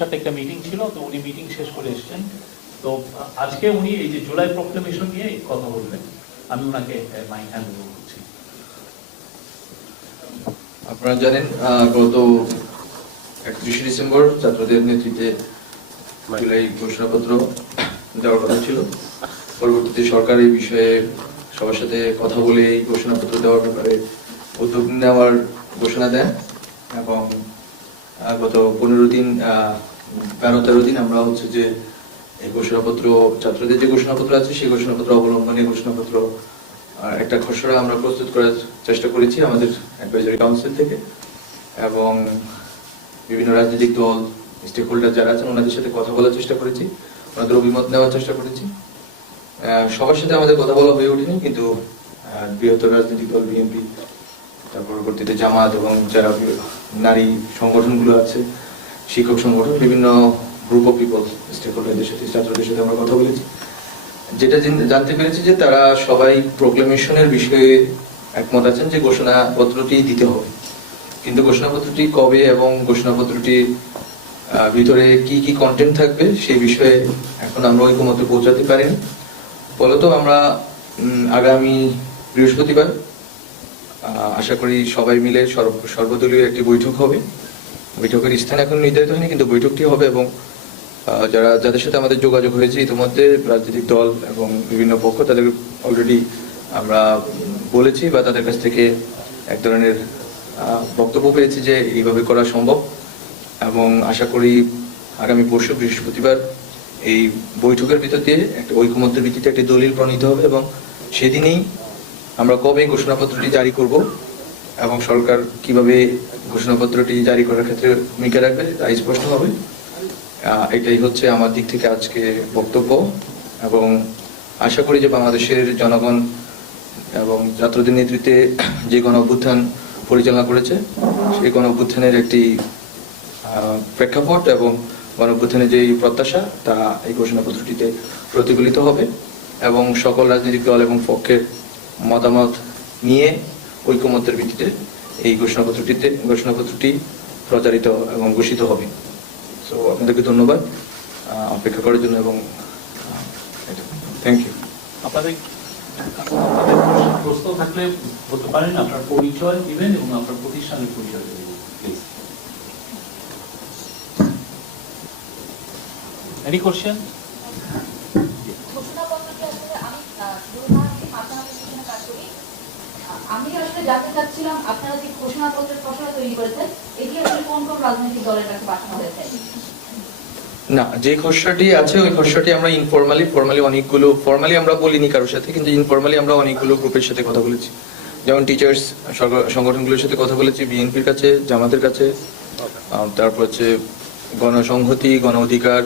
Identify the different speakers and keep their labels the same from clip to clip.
Speaker 1: সাথে একটা মিটিং ছিল, তো উনি মিটিং শেষ করে এসেছেন। তো আজকে উনি এই যে জুলাই প্রক্লেমেশন নিয়ে কথা আমি ওনাকে হ্যান্ড করছি
Speaker 2: আপনারা জানেন গত একত্রিশে ডিসেম্বর ছাত্রদের নেতৃত্বে জুলাই ঘোষণাপত্র দেওয়ার কথা ছিল। পরবর্তীতে সরকার এই বিষয়ে সবার সাথে কথা বলে এই ঘোষণাপত্র দেওয়ার ব্যাপারে উদ্যোগ নেওয়ার ঘোষণা দেন এবং গত পনেরো দিন বারো, তেরো দিন আমরা হচ্ছে যে এই ঘোষণাপত্র, ছাত্রদের যে ঘোষণাপত্র আছে, সেই ঘোষণাপত্র অবলম্বনে ঘোষণাপত্র একটা খসড়া আমরা প্রস্তুত করার চেষ্টা করেছি আমাদের অ্যাডভাইজারি কাউন্সিল থেকে এবং বিভিন্ন রাজনৈতিক দল স্টেক হোল্ডার যারা আছেন, ওনাদের সাথে কথা বলার চেষ্টা করেছি, ওনাদের অভিমত নেওয়ার চেষ্টা করেছি। সবার সাথে আমাদের কথা বলা হয়ে ওঠেনি, কিন্তু বৃহত্তর রাজনৈতিক দল বিএনপি তার পরবর্তীতে জামাত এবং যারা নারী সংগঠনগুলো আছে শিক্ষক সংগঠন বিভিন্ন গ্রুপ অফ পিপল স্টেক হোল্ডারদের সাথে ছাত্রদের সাথে আমরা কথা বলেছি। যেটা জানতে পেরেছি যে তারা সবাই প্রোক্লেমেশনের বিষয়ে একমত আছেন যে ঘোষণাপত্রটি দিতে হবে। কিন্তু ঘোষণাপত্রটি কবে এবং ঘোষণাপত্রটি আহ, ভিতরে কি কি কন্টেন্ট থাকবে সেই বিষয়ে এখন আমরা ঐকমত্যে পৌঁছাতে পারিনি। ফলত আমরা আগামী বৃহস্পতিবার আশা করি সবাই মিলে সর্ব- সর্বদলীয় একটি বৈঠক হবে। বৈঠকের স্থান এখন নির্ধারিত হয়নি, কিন্তু বৈঠকটি হবে এবং যারা, যাদের সাথে আমাদের যোগাযোগ হয়েছে, ইতিমধ্যে রাজনৈতিক দল এবং বিভিন্ন পক্ষ তাদের অলরেডি আমরা বলেছি বা তাদের কাছ থেকে এক ধরনের বক্তব্য পেয়েছি যে এইভাবে করা সম্ভব এবং আশা করি আগামী পরশু, বৃহস্পতিবার এই বৈঠকের ভিতর দিয়ে একটা ঐকমত্যের ভিত্তিতে একটি দলিল প্রণীত হবে এবং সেদিনই আমরা কবে ঘোষণাপত্রটি জারি করব এবং সরকার কীভাবে ঘোষণাপত্রটি জারি করার ক্ষেত্রে ভূমিকা রাখবে তাই স্পষ্ট হবে। এটাই হচ্ছে আমার দিক থেকে আজকে বক্তব্য এবং আশা করি যে বাংলাদেশের জনগণ এবং ছাত্রদের নেতৃত্বে যে গণ অভ্যুত্থান পরিচালনা করেছে, সেই গণ অভ্যুত্থানের একটি প্রেক্ষাপট এবং গণ অভ্যুত্থানের যে প্রত্যাশা, তা এই ঘোষণাপত্রটিতে প্রতিফলিত হবে এবং সকল রাজনৈতিক দল এবং পক্ষের মতামত নিয়ে ঐকমত্যের ভিত্তিতে এই ঘোষণাপত্রটিতে ঘোষণাপত্রটি প্রচারিত এবং ঘোষিত হবে। সো আপনাদেরকে ধন্যবাদ অপেক্ষা করার জন্য এবং থ্যাংক ইউ
Speaker 1: আপনাদের প্রশ্ন থাকলে বলতে পারেন, আপনার পরিচয় দিবেন এবং আপনার প্রতিষ্ঠানের পরিচয় দেবেন
Speaker 3: ঘোষণাপত্রটি আসলে আমি আহ, দুর্ভাগ্য থেকে মাঝামাঝি সেখানে কাজ করি আহ, আমি আসলে জানতে চাচ্ছিলাম, আপনারা যে ঘোষণাপত্রের খসড়া তৈরি করেছেন, এটি আসলে কোন কোন রাজনৈতিক দলের কাছে পাঠানো হয়েছে?
Speaker 2: না, যে খসড়াটি আছে, ওই খসড়াটি আমরা ইনফরমালি ফর্মালি অনেকগুলো ফর্মালি আমরা বলিনি কারোর সাথে, কিন্তু ইনফরমালি আমরা অনেকগুলো গ্রুপের সাথে কথা বলেছি। যেমন টিচার্স সংগঠনগুলোর সাথে কথা বলেছি, বিএনপির কাছে, জামাতের কাছে তারপর হচ্ছে গণসংহতি গণ অধিকার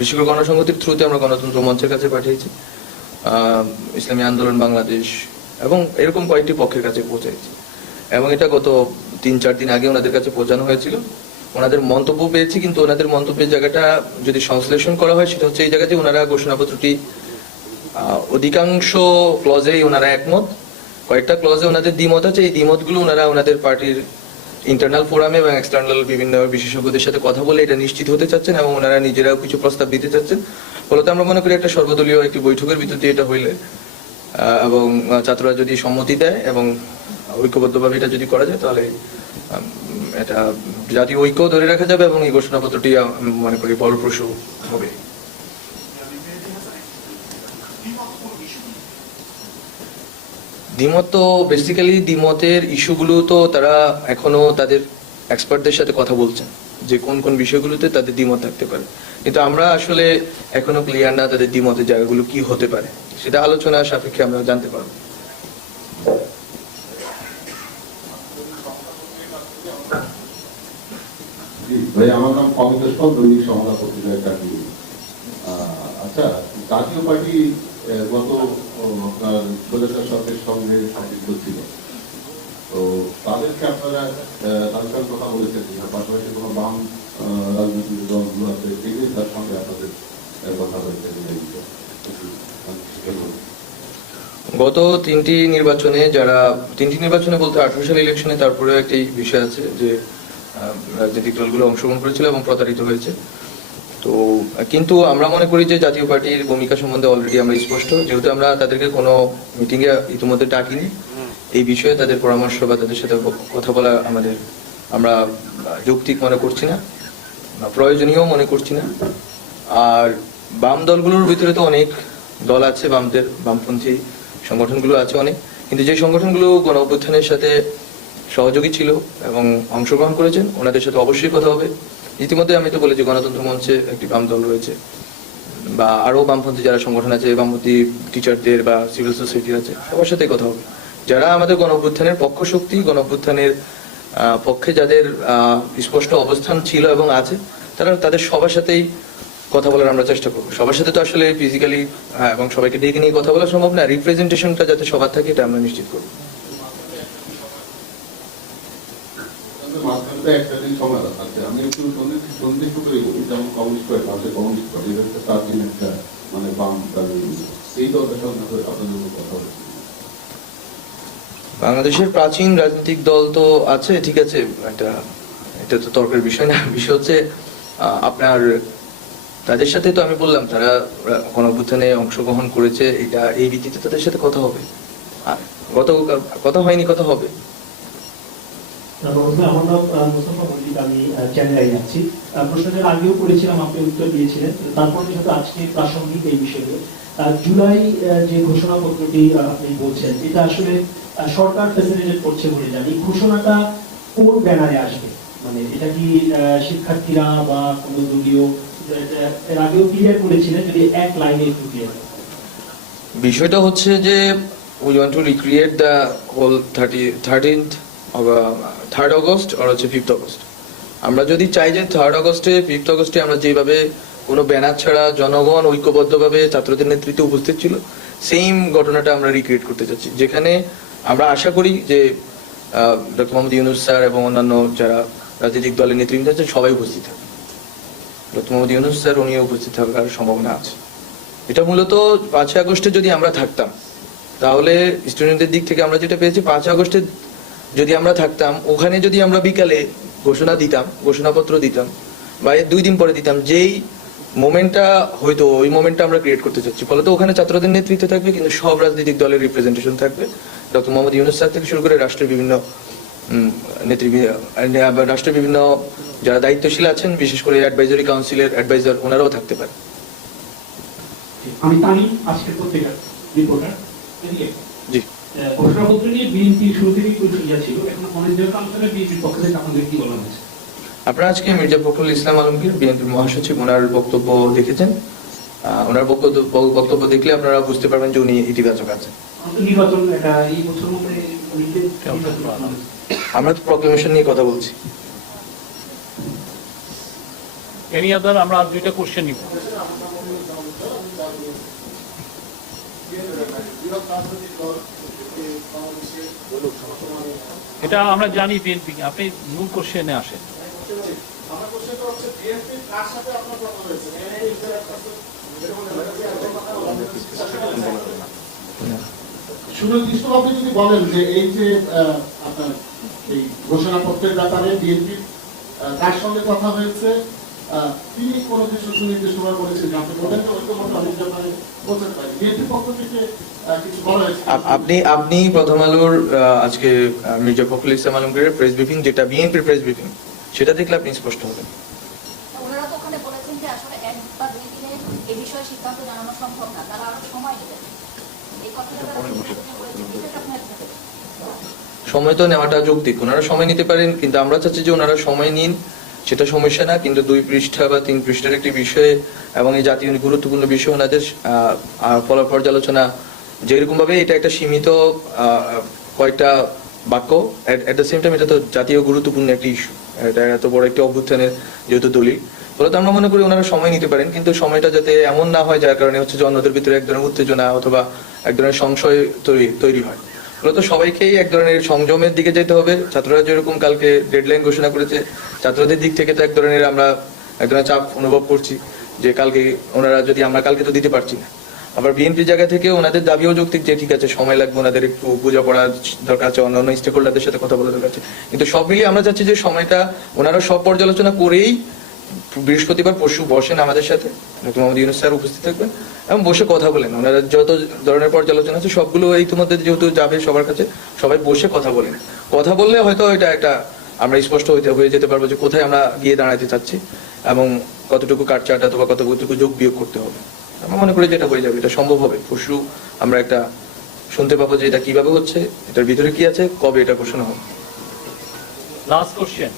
Speaker 2: বিশেষ করে গণসংহতির থ্রুতে আমরা গণতন্ত্র মঞ্চের কাছে পাঠিয়েছি। ইসলামী আন্দোলন, বাংলাদেশ এবং এরকম কয়েকটি পক্ষের কাছে পৌঁছেছি এবং এটা গত তিন, চার দিন আগে ওনাদের কাছে পৌঁছানো হয়েছিল। ওনাদের মন্তব্য পেয়েছি, কিন্তু ওনাদের মন্তব্যের জায়গাটা যদি সংশ্লেষণ করা হয়, সেটা হচ্ছে এই জায়গাতে ওনারা ঘোষণাপত্রটি অধিকাংশ ক্লজেই ওনারা একমত। কয়েকটা ক্লজে ওনাদের দ্বিমত আছে। এই দ্বিমতগুলো ওনারা ওনাদের পার্টির ইন্টারনাল ফোরামে এবং এক্সটার্নাল বিভিন্ন বিশেষজ্ঞদের সাথে কথা বলে এটা নিশ্চিত হতে চাচ্ছেন এবং ওনারা নিজেরাও কিছু প্রস্তাব দিতে চাচ্ছেন। ফলত আমরা মনে করি একটা সর্বদলীয় একটি বৈঠকের দিয়ে এটা হইলে এবং ছাত্ররা যদি সম্মতি দেয় এবং ঐক্যবদ্ধভাবে এটা যদি করা যায়, তাহলে এটা জাতীয় ঐক্য ধরে রাখা যাবে এবং এই ঘোষণাপত্রটি মনে করি ফলপ্রসূ হবে। দ্বিমত তো বেসিক্যালি দ্বিমতের ইস্যুগুলো তো তারা এখনও তাদের এক্সপার্টদের সাথে কথা বলছেন, যে কোন কোন বিষয়গুলোতে তাদের দ্বিমত থাকতে পারে। কিন্তু আমরা আসলে এখনও ক্লিয়ার না তাদের দ্বিমতের জায়গাগুলো কি হতে পারে। সেটা আলোচনা সাপেক্ষে আমরা জানতে পারব।
Speaker 4: ভাই, আমার নাম কমিতেশ পাল দৈনিক সংবাদ পত্রিকার চাকরি। আচ্ছা জাতীয় পার্টি গত আপনার স্বৈরাচার সরকারের সঙ্গে সম্পৃক্ত ছিল। তো তাদেরকে আপনারা তাদের কথা বলেছেন পাশাপাশি কোনো বাম রাজনৈতিক দলগুলো আছে, এগুলি তার সঙ্গে আপনাদের কথা হয়েছে
Speaker 2: গত তিনটি নির্বাচনে যারা, তিনটি নির্বাচনে বলতে আঠারো সাল ইলেকশনে তারপরে একটি বিষয় আছে যে রাজনৈতিক দলগুলো অংশগ্রহণ করেছিল এবং প্রতারিত হয়েছে। তো, কিন্তু আমরা মনে করি যে জাতীয় পার্টির ভূমিকা সম্বন্ধে অলরেডি আমরা স্পষ্ট। যেহেতু আমরা তাদেরকে কোনো মিটিংয়ে ইতিমধ্যে ডাকিনি, এই বিষয়ে তাদের পরামর্শ বা তাদের সাথে কথা বলা আমাদের, আমরা যৌক্তিক মনে করছি না প্রয়োজনীয় মনে করছি না। আর বাম দলগুলোর ভিতরে তো অনেক দল আছে, বামদের, বামপন্থী সংগঠনগুলো আছে অনেক। কিন্তু যে সংগঠনগুলো গণ অভ্যুত্থানের সাথে সহযোগী ছিল এবং অংশগ্রহণ করেছেন, ওনাদের সাথে অবশ্যই কথা হবে। ইতিমধ্যে আমি তো বলেছি, গণতন্ত্র মঞ্চে একটি বাম দল রয়েছে। বা আরও বামপন্থী যারা সংগঠন আছে, বামপন্থী টিচারদের বা সিভিল সোসাইটি আছে, সবার সাথে কথা হবে। যারা আমাদের গণ অভ্যুত্থানের পক্ষ শক্তি গণ অভ্যুত্থানের পক্ষে যাদের স্পষ্ট অবস্থান ছিল এবং আছে, তারা তাদের সবার সাথেই কথা বলার আমরা চেষ্টা করব। সবার সাথে তো আসলে ফিজিক্যালি এবং সবাইকে ডেকে নিয়ে কথা বলা সম্ভব না। রিপ্রেজেন্টেশনটা যাতে সবার থাকে এটা আমরা নিশ্চিত করব।
Speaker 4: আপনাদের মাঝখানে তো একটা দিন সময় আছে। আমি একটু সন্দেহ- করে বলি যেমন কমিউনিস্ট পার্টি ভারতের কমিউনিস্ট পার্টি এটা একটা মানে বাম তাদের দলটার সঙ্গে আপনাদের কথা হচ্ছে
Speaker 2: বাংলাদেশের প্রাচীন রাজনৈতিক দল তো আছে ঠিক আছে এটা এটা তো তর্কের বিষয় না। বিষয় হচ্ছে আপনার তাদের সাথে তো আমি বললাম, তারা গণঅভ্যুত্থানে অংশগ্রহণ করেছে, এটা, এই ভিত্তিতে তাদের সাথে কথা হবে। কথা হয়নি, কথা হবে।
Speaker 5: তারপর আজকে প্রাসঙ্গিক এই বিষয়ে জুলাই যে আপনি বলছেন আসলে সরকার বলে জানি। ঘোষণাটা কোন আসবে? মানে এটা কি শিক্ষার্থীরা বা কোনো দলীয়
Speaker 2: বিষয়টা হচ্ছে যে we want to recreate the whole thirty thirteenth third August আর হচ্ছে ফিফথ অগস্ট আমরা যদি চাই যে থার্ড আগস্টে ফিফথ আগস্টে আমরা যেভাবে কোনো ব্যানার ছাড়া জনগণ ঐক্যবদ্ধভাবে ছাত্রদের নেতৃত্বে উপস্থিত ছিল সেম ঘটনাটা আমরা রিক্রিয়েট করতে চাচ্ছি। যেখানে আমরা আশা করি যে ডক্টর মোহাম্মদ ইউনুস স্যার এবং অন্যান্য যারা রাজনৈতিক দলের নেতৃত্ব সবাই উপস্থিত থাকবে মোহাম্মদ ইউনুস স্যার, উনিও উপস্থিত থাকার সম্ভাবনা আছে। এটা মূলত পাঁচই আগস্টে যদি আমরা থাকতাম, তাহলে স্টুডেন্টদের দিক থেকে আমরা যেটা পেয়েছি, পাঁচই আগস্টে যদি আমরা থাকতাম, ওখানে যদি আমরা বিকালে ঘোষণা দিতাম, ঘোষণাপত্র দিতাম, বা দুই দিন পরে দিতাম, যেই মোমেন্টটা হয়তো ওই মোমেন্টটা আমরা ক্রিয়েট করতে চাচ্ছি। ফলে তো ওখানে ছাত্রদের নেতৃত্বে থাকবে, কিন্তু সব রাজনৈতিক দলের রিপ্রেজেন্টেশন থাকবে। ডক্টর মোহাম্মদ ইউনুস স্যার থেকে শুরু করে রাষ্ট্রের বিভিন্ন নেতৃবৃন্দ রাষ্ট্রের বিভিন্ন যারা দায়িত্বশীল আছেন বিশেষ করে অ্যাডভাইজারি কাউন্সিলের অ্যাডভাইজার ওনারাও থাকতে পারে।
Speaker 5: আমি তানি আজকের পত্রিকার রিপোর্টার
Speaker 2: জি।
Speaker 5: ঘোষণাপত্র নিয়ে বিএনপি শুরু থেকেই ইয়া ছিল এখন অনেক কাউন্সিলর বিএনপির পক্ষ থেকে আপনাদের কি বলা হয়েছে
Speaker 2: আপনারা আজকে মির্জা ফখরুল ইসলাম আলমগীর বিএনপির মহাসচিব ওনার বক্তব্য দেখেছেন। ওনার বক্তব্য বক্তব্য দেখলে আপনারা বুঝতে পারবেন যে উনি ইতিবাচক আছেন।
Speaker 5: নির্বাচন এটা এই বছর মধ্যে
Speaker 2: আমরা তো প্রক্লেমেশন নিয়ে কথা বলছি।
Speaker 1: এনি আদার আমরা আর দুইটা কোশ্চেন নিব। এটা আমরা জানি বিএনপি আপনি মূল কোশ্চেনে আসেন।
Speaker 4: সুনির্দিষ্টভাবে যদি বলেন যে এই যে আপনার এই ঘোষণাপত্রের ব্যাপারে বিএনপি তার সঙ্গে কথা হয়েছে তিনি কোনো কিছু সুনির্দিষ্টভাবে বলেছেন আপনি বলেন যে ঐক্যমত অনেক ব্যাপারে বলতে পারি। বিএনপির পক্ষ থেকে আহ, কিছু বলা হয়েছে?
Speaker 2: আপ- আপনি আপনি প্রথম আলোর আজকে মির্জা ফখরুল ইসলাম আলমগীরের প্রেস ব্রিফিং যেটা বিএনপির প্রেস ব্রিফিং সেটা দেখলে আপনি স্পষ্ট হবেন।
Speaker 3: ওনারা তো ওখানে বলেছেন যে আসলে এক বা দুই দিনে এ বিষয়ে সিদ্ধান্ত জানানো সম্ভব না। তারা আরও সময় নেবেন এই কথাটা তারা বলেছেন এটাকে আপনি একসাথে
Speaker 2: সময় তো নেওয়াটা যৌক্তিক। ওনারা সময় নিতে পারেন, কিন্তু আমরা চাচ্ছি যে ওনারা সময় নিন। সেটা সমস্যা না, কিন্তু দুই পৃষ্ঠা বা তিন পৃষ্ঠার একটি বিষয়ে এবং এই জাতীয় গুরুত্বপূর্ণ বিষয় ওনাদের ফলাফল পর্যালোচনা যেরকম ভাবে এটা একটা সীমিত কয়েকটা বাক্য এট দ্য সেম টাইম এটা তো জাতীয় গুরুত্বপূর্ণ একটি ইস্যু এটা এত বড় একটি অভ্যুত্থানের যেহেতু দলিল। ফলে তো আমরা মনে করি ওনারা সময় নিতে পারেন, কিন্তু সময়টা যাতে এমন না হয় যার কারণে হচ্ছে যে অন্যদের ভিতরে এক ধরনের উত্তেজনা অথবা এক ধরনের সংশয় তৈরি হয়। মূলত সবাইকেই এক ধরনের সংযমের দিকে যেতে হবে। ছাত্ররা যেরকম কালকে ডেডলাইন ঘোষণা করেছে, ছাত্রদের দিক থেকে তো এক ধরনের আমরা এক ধরনের চাপ অনুভব করছি যে কালকে ওনারা যদি আমরা কালকে তো দিতে পারছি না। আবার বিএনপি জায়গা থেকে ওনাদের দাবিও যৌক্তিক যে ঠিক আছে, সময় লাগবে ওনাদের একটু বোঝাপড়া দরকার আছে, অন্যান্য স্টেক হোল্ডারদের সাথে কথা বলা দরকার আছে। কিন্তু সব মিলিয়ে আমরা চাচ্ছি যে সময়টা ওনারা সব পর্যালোচনা করেই বৃহস্পতিবার পরশু বসেন আমাদের সাথে। ডক্টর মোহাম্মদ ইউনুস স্যার উপস্থিত থাকবেন। এবং বসে কথা বলেন। ওনারা যত ধরনের পর্যালোচনা আছে, সবগুলো এই তোমাদের যেহেতু যাবে সবার কাছে, সবাই বসে কথা বলেন। কথা বললে হয়তো এটা একটা আমরা স্পষ্ট হইতে হয়ে যেতে পারব যে কোথায় আমরা গিয়ে দাঁড়াতে চাচ্ছি এবং কতটুকু কাটচাট অথবা কতটুকু যোগ বিয়োগ করতে হবে। আমরা মনে করি যে এটা হয়ে যাবে, এটা সম্ভব হবে। পরশু আমরা একটা শুনতে পাবো যে এটা কীভাবে হচ্ছে, এটার ভিতরে কি আছে, কবে এটা ঘোষণা হবে।
Speaker 1: লাস্ট কোশ্চেন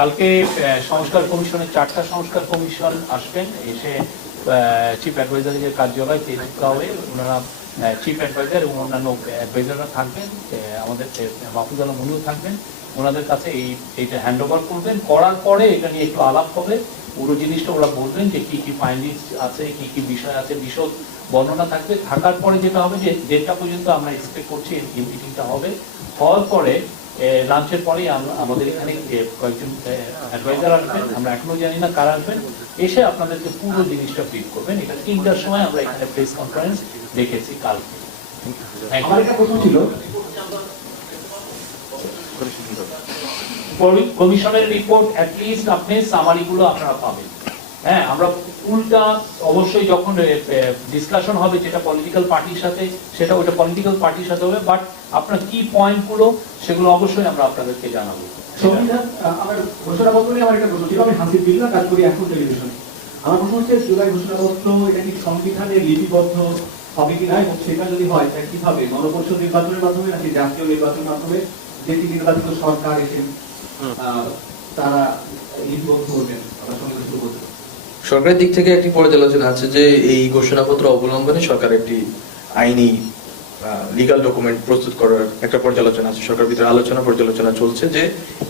Speaker 1: কালকে সংস্কার কমিশনের চারটা সংস্কার কমিশন আসবেন। এসে চিফ অ্যাডভাইজারের কার্যালয় তেজগাঁওয়ে ওনারা চিফ অ্যাডভাইজার এবং অন্যান্য অ্যাডভাইজাররা থাকবেন। আমাদের মাহফুজ আলম থাকবেন। ওনাদের কাছে এই, এইটা হ্যান্ড ওভার করবেন। করার পরে এটা নিয়ে একটু আলাপ হবে। পুরো জিনিসটা ওরা বলবেন যে কি কি ফাইন্ডিংস আছে, কি কি বিষয় আছে, বিশদ বর্ণনা থাকবে। থাকার পরে যেটা হবে যে দেড়টা পর্যন্ত আমরা এক্সপেক্ট করছি, এই মিটিংটা হবে। হওয়ার পরে লাঞ্চের পরেই আমাদের এখানে কয়েকজন অ্যাডভাইজার আসবেন। আমরা এখনও জানি না কারা আসবেন। এসে আপনাদেরকে পুরো জিনিসটা ব্রিফ করবেন। এটা তিনটার সময় আমরা এখানে প্রেস কনফারেন্স দেখেছি কালকে।
Speaker 5: প্রশ্ন ছিল।
Speaker 1: কমিশনের রিপোর্ট অ্যাটলিস্ট আপনি সামারিগুলো আপনারা পাবেন। হ্যাঁ আমরা উল্টা অবশ্যই যখন ডিসকাশন হবে যেটা পলিটিক্যাল পার্টির সাথে, সেটা ওটা পলিটিক্যাল পার্টির সাথে হবে বাট আপনার কি পয়েন্টগুলো সেগুলো অবশ্যই আমরা আপনাদেরকে জানাব।
Speaker 5: আমার হচ্ছে জুলাই এটা সংবিধানে লিপিবদ্ধ হবে কি এবং সেটা যদি হয় কীভাবে? মাধ্যমে জাতীয় মাধ্যমে যেটি নির্বাচিত সরকার তারা করবেন? আমরা
Speaker 2: সরকারের দিক থেকে একটি পর্যালোচনা আছে যে এই ঘোষণাপত্র অবলম্বনে সরকার একটি আইনি লিগাল ডকুমেন্ট প্রস্তুত করার একটা পর্যালোচনা আছে। সরকার ভিতরে আলোচনা পর্যালোচনা চলছে যে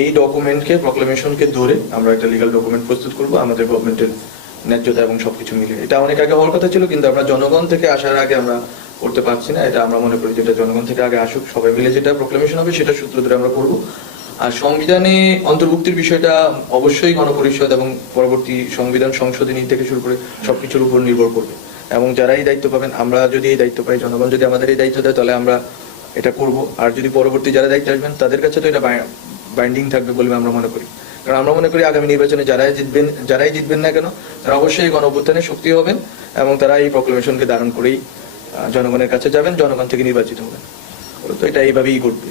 Speaker 2: এই ডকুমেন্টকে প্রক্লেমেশনকে ধরে আমরা একটা লিগাল ডকুমেন্ট প্রস্তুত করব, আমাদের গভর্নমেন্টের ন্যায্যতা এবং সবকিছু মিলে। এটা অনেক আগে হওয়ার কথা ছিল, কিন্তু আমরা জনগণ থেকে আসার আগে আমরা করতে পারছি না। এটা আমরা মনে করি যেটা জনগণ থেকে আগে আসুক, সবাই মিলে যেটা প্রক্লেমেশন হবে, সেটা সূত্র ধরে আমরা করব। আর সংবিধানে অন্তর্ভুক্তির বিষয়টা অবশ্যই গণপরিষদ এবং পরবর্তী সংবিধান সংশোধনী থেকে শুরু করে সবকিছুর উপর নির্ভর করবে। এবং যারা এই দায়িত্ব পাবেন, আমরা যদি এই দায়িত্ব পাই, জনগণ যদি আমাদের এই দায়িত্ব দেয়, তাহলে আমরা এটা করব। আর যদি পরবর্তী যারা দায়িত্ব আসবেন, তাদের কাছে তো এটা বাইন্ডিং থাকবে বলে আমরা মনে করি। কারণ আমরা মনে করি আগামী নির্বাচনে যারাই জিতবেন যারাই জিতবেন না কেন, তারা অবশ্যই গণ অভ্যুত্থানে শক্তি হবেন এবং তারা এই প্রক্লেমেশনকে ধারণ করেই জনগণের কাছে যাবেন, জনগণ থেকে নির্বাচিত হবেন। তো এটা এইভাবেই ঘটবে